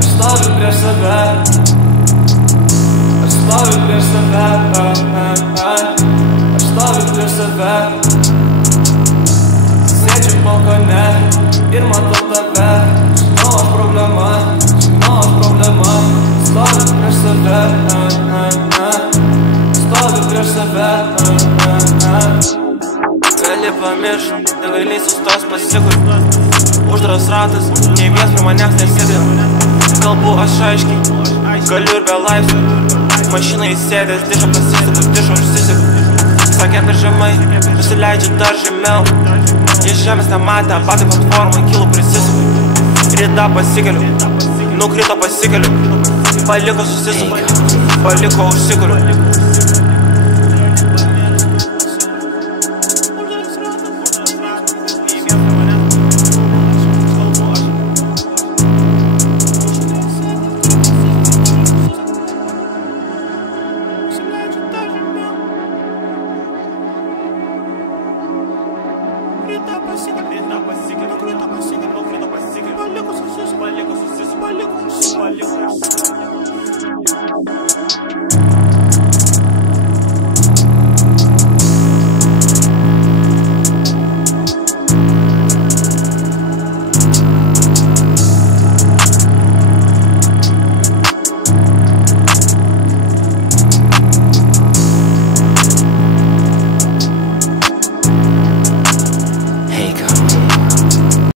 Aš stoviu prieš save, aš stoviu prieš save, aš stoviu prieš save. Sėdžiu balkone ir matau tave. Žinau aš problema, stoviu prieš save, stoviu prieš save. Gali pamiršt, negali sustos pasikur. Uždaras ratas, nei viens prie manęs nesėdė. Kalbu aš aiškiai, galiu ir be laisvių. Mašinai sėdės, dišą pasisuku, dišą užsisuku. Sakė per žemai, nusileidžiu dar žemiau. Iš žemės nematę, batai platformą kilų prisisuku. Ryta pasikeliu, nukrito pasikeliu. Paliko susisuku, paliko užsikuriu.